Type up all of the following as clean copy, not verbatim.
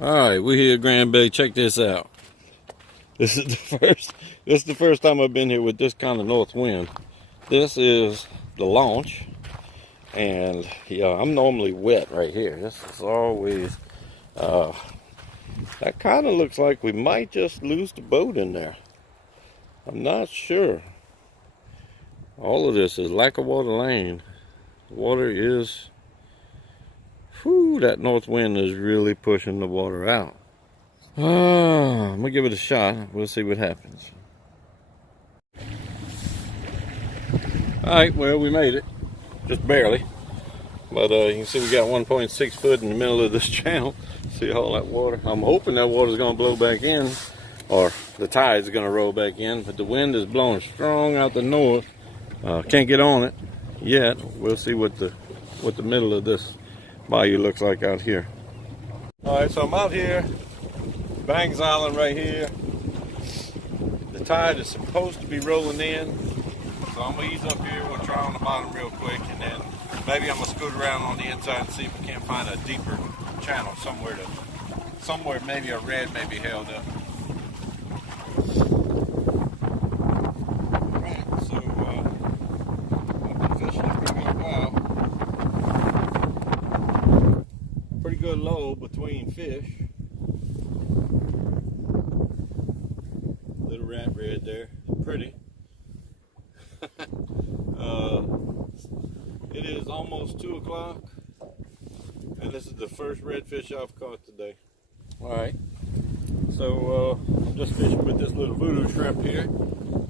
Alright, we're here at Grand Bay. Check this out. This is the first time I've been here with this kind of north wind. This is the launch. And yeah, I'm normally wet right here. This is always that kind of looks like we might just lose the boat in there. I'm not sure. All of this is lack of water lane. Water is, whew, that north wind is really pushing the water out. I'm gonna give it a shot. We'll see what happens. Alright, well, we made it. Just barely. But you can see we got 1.6 foot in the middle of this channel. See all that water? I'm hoping that water's gonna blow back in, or the tide's gonna roll back in, but the wind is blowing strong out the north. Can't get on it yet. We'll see what the middle of this bayou looks like out here. Alright, so I'm out here, Bangs Island right here. The tide is supposed to be rolling in, so I'm gonna ease up here. We'll try on the bottom real quick, and then maybe I'm gonna scoot around on the inside and see if we can't find a deeper channel somewhere maybe a red may be held up. Alright, so I've been fishing for a good while. Pretty good low between fish. Little rat red there, pretty. It is almost 2 o'clock, and this is the first redfish I've caught today. Alright, so I'm just fishing with this little voodoo shrimp here.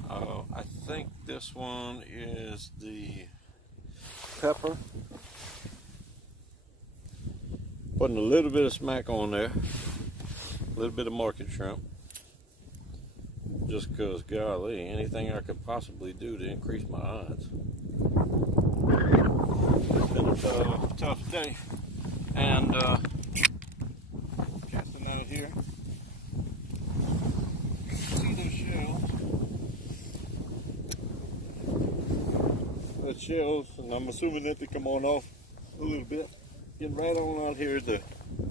I think this one is the pepper. Putting a little bit of smack on there, a little bit of market shrimp. Just because, golly, anything I could possibly do to increase my odds. It's been a tough day, and casting out here. See those shells? The shells, and I'm assuming that they come on off a little bit. Getting right on out here, the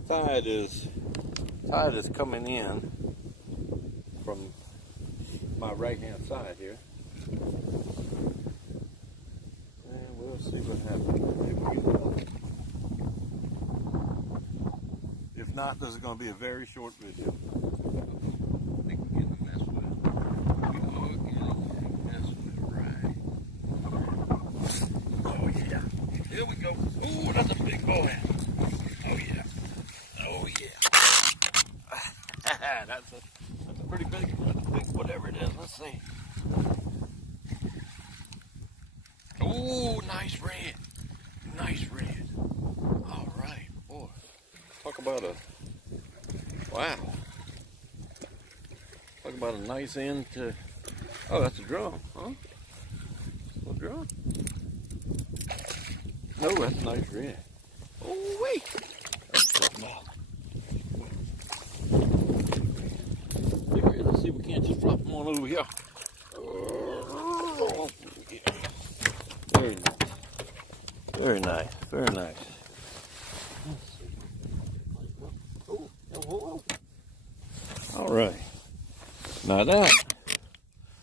tide is coming in from my right hand side here, and we'll see what happens. If not, this is going to be a very short video. I think we're getting a mess with it. We are getting a mess with it, right? Oh yeah, here we go. Oh, that's a big boy. Oh yeah, oh yeah. That's a pretty big whatever it is. Let's see. Oh, nice red. Nice red. All right, boy. Talk about a, wow. Talk about a nice end to, oh, that's a drum, huh? A drum? No, that's nice red. Oh, wait. That's small. Let's see if we can't just flop them on over here. Oh, yeah. Very nice. Very nice. Very nice. Let's see. Oh. All right. Now that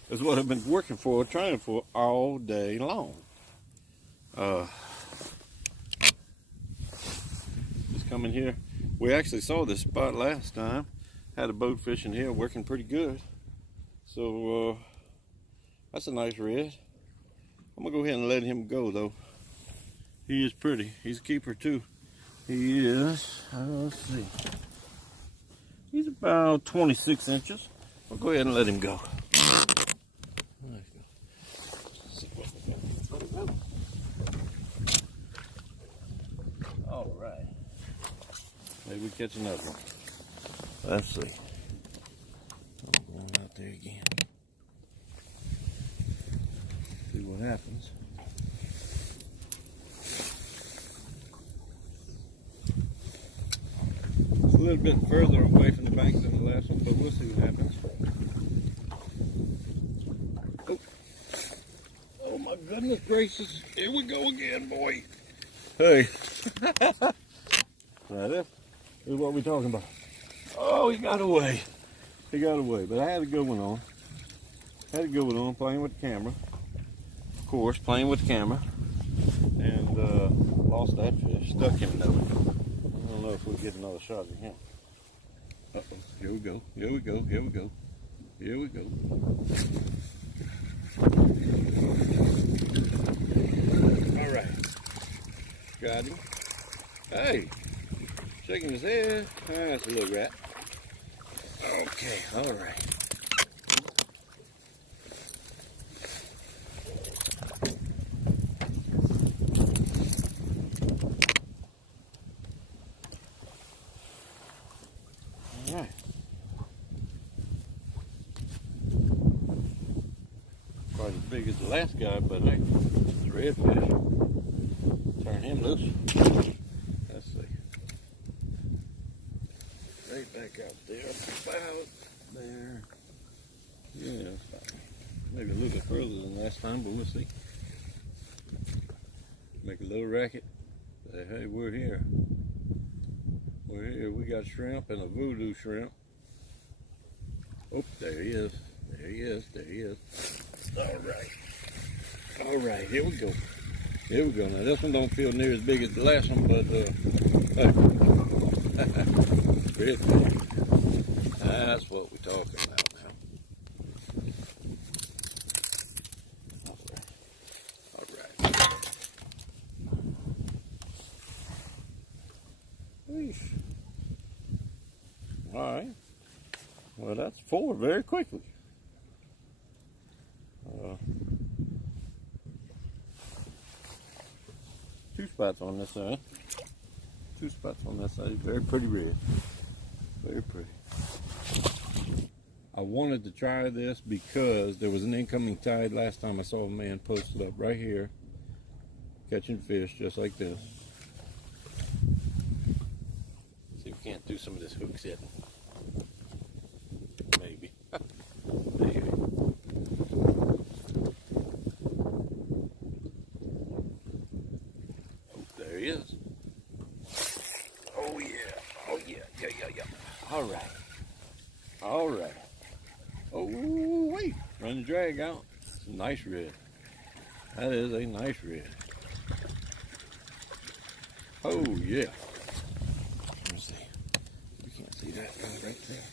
is what I've been working for, trying for all day long. Just coming here. We actually saw this spot last time. Had a boat fishing here, working pretty good. So that's a nice red. I'm gonna go ahead and let him go though. He is pretty. He's a keeper too. He is, let's see. He's about 26 inches. I'll go ahead and let him go. All right. Maybe we catch another one. Let's see. I'm going out there again. See what happens. It's a little bit further away from the bank than the last one, but we'll see what happens. Oh, oh my goodness gracious. Here we go again, boy. Hey. Now this is what we're talking about. Oh, he got away. He got away, but I had a good one on. Had a good one on, playing with the camera. Of course, playing with the camera. And lost that fish. Stuck him though. I don't know if we'll get another shot at him. Uh-oh, here we go. Here we go. Here we go. Here we go. All right. Got him. Hey, shaking his head. Ah, that's a little rat. Okay, all right. All right. Quite as big as the last guy, but hey, it's a redfish. Turn him loose. Let's see. Right back out there, about there. Yeah, maybe a little bit further than last time, but we'll see. Make a little racket. Say, hey, we're here. We're here. We got shrimp and a voodoo shrimp. Oh, there he is. There he is. There he is. All right. All right, here we go. Here we go. Now, this one don't feel near as big as the last one, but redfish. That's what we're talking about now. All right. Eesh. All right. Well, that's 4 very quickly. Two spots on this side. 2 spots on this side. Very pretty red. Very pretty. I wanted to try this because there was an incoming tide last time I saw a man posted up right here catching fish just like this. See if we can't do some of this hook setting. Maybe. Maybe. Oh, there he is. Oh yeah. Oh yeah. Yeah. All right. All right. Oh wait. Run the drag out. It's a nice red. That is a nice red. Oh yeah. Let me see. You can't see that guy right there.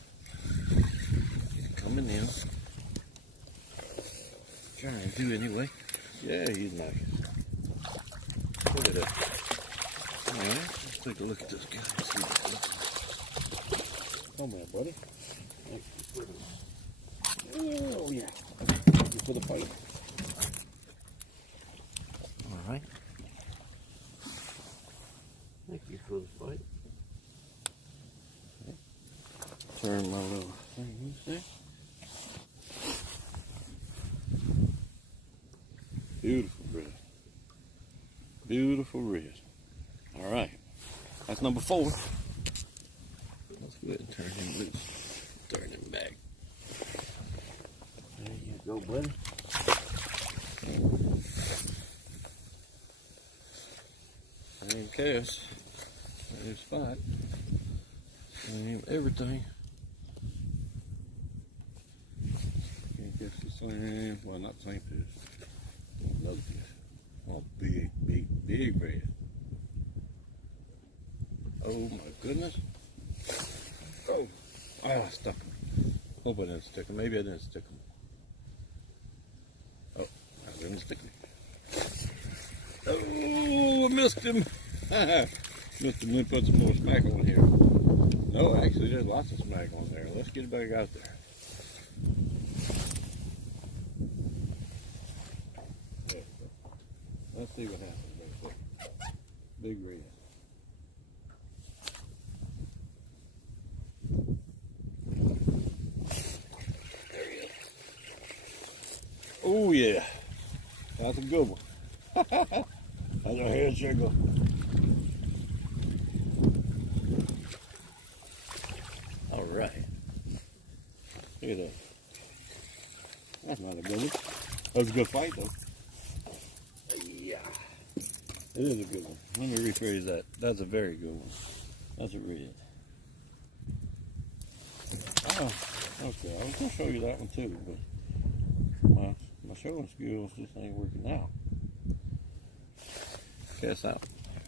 He's coming in. Trying to anyway. Yeah, he's nice. Look at that. Alright, let's take a look at this guy. See what he looks like. Come on, buddy. Oh yeah. Thank you for the fight. Alright. Thank you for the fight. Okay. Turn my little thing there. Beautiful red. Beautiful red. All right. That's number 4. Let's go ahead and turn him loose. Turn him back. There you go, buddy. Same cast. Same spot. Same everything. Can't catch the same, well, not the same fish. Another fish. Oh, big red. Oh my goodness. Oh, I stuck him. Hope I didn't stick him. Maybe I didn't stick him. Oh, I didn't stick him. Oh, I missed him. Missed him. Let me put some more smack on here. No, actually, there's lots of smack on there. Let's get it back out there. Let's see what happens right there. Big red. There he is. Oh yeah. That's a good one. That's a head shaker. All right. Look at that. That's not a good one. That was a good fight though. It is a good one. Let me rephrase that. That's a very good one. That's a red. there. I was gonna show you that one too, but my showing skills just ain't working out. Cast out,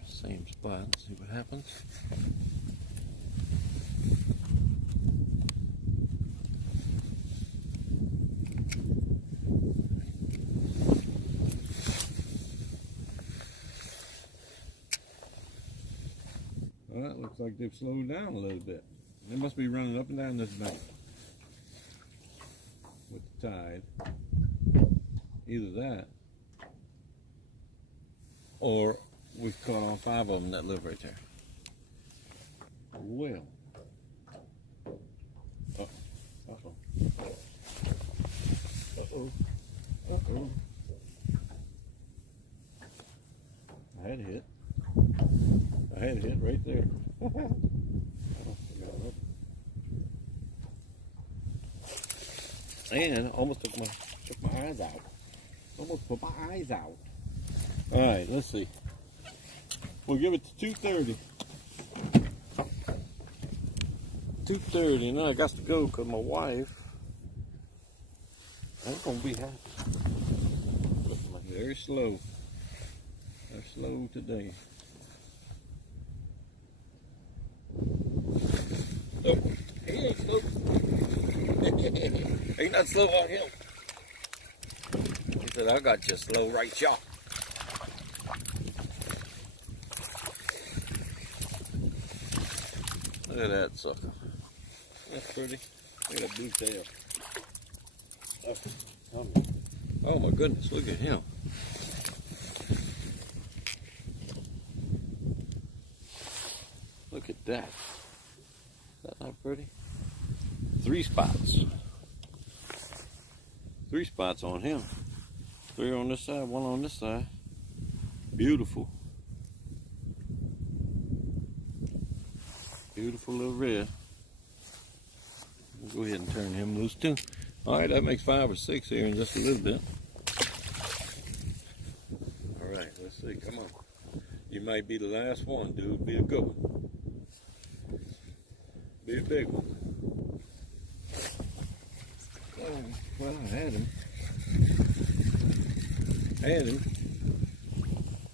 same spot. Let's see what happens. Well, it looks like they've slowed down a little bit. They must be running up and down this bank with the tide. Either that, or we've caught all 5 of them that live right there. Well, uh-oh. I had a hit. I had a hit right there. And almost took my eyes out. Almost put my eyes out. All right, let's see. We'll give it to 2:30. 2:30, and then I got to go because my wife ain't gonna be happy. Very slow. They're slow today. Oh, he ain't slow. Ain't not slow on him. He said, I got you slow right, y'all. Look at that sucker. That's pretty. Look at that blue tail. Oh my goodness, look at him. Look at that. Is that not pretty? 3 spots. 3 spots on him. 3 on this side, 1 on this side. Beautiful. Beautiful little red. We'll go ahead and turn him loose too. Alright, that makes 5 or 6 here in just a little bit. Alright, let's see. Come on. You might be the last one, dude. Be a good one. Be a big one. Oh, well, I had him.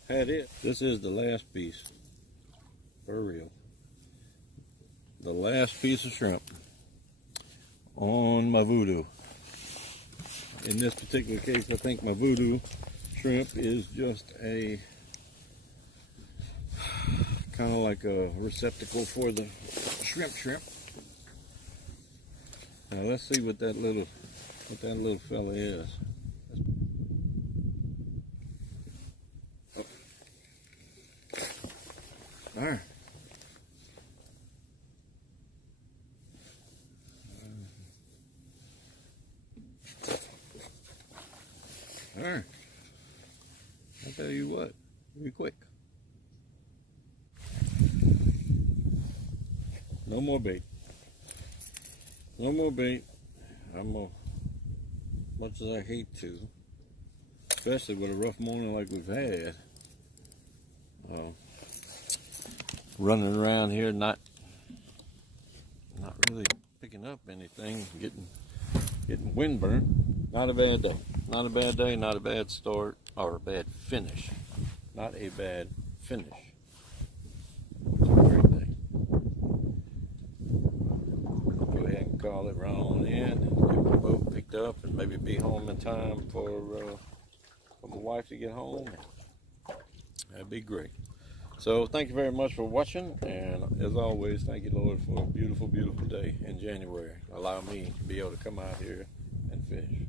Had it. This is the last piece. For real. The last piece of shrimp on my voodoo. In this particular case, I think my voodoo shrimp is just a kind of like a receptacle for the shrimp. Now let's see what that little fella is. Oh. There. There. I'll tell you what, be quick. No more bait. No more bait. Much as I hate to, especially with a rough morning like we've had, running around here not really picking up anything, getting windburn. Not a bad day. Not a bad day. Not a bad start or a bad finish. Not a bad finish. It's a great day. Go ahead and call it right on in. Get my boat picked up and maybe be home in time for my wife to get home. That'd be great. So thank you very much for watching, and as always, thank you, Lord, for a beautiful, beautiful day in January. Allow me to be able to come out here and fish.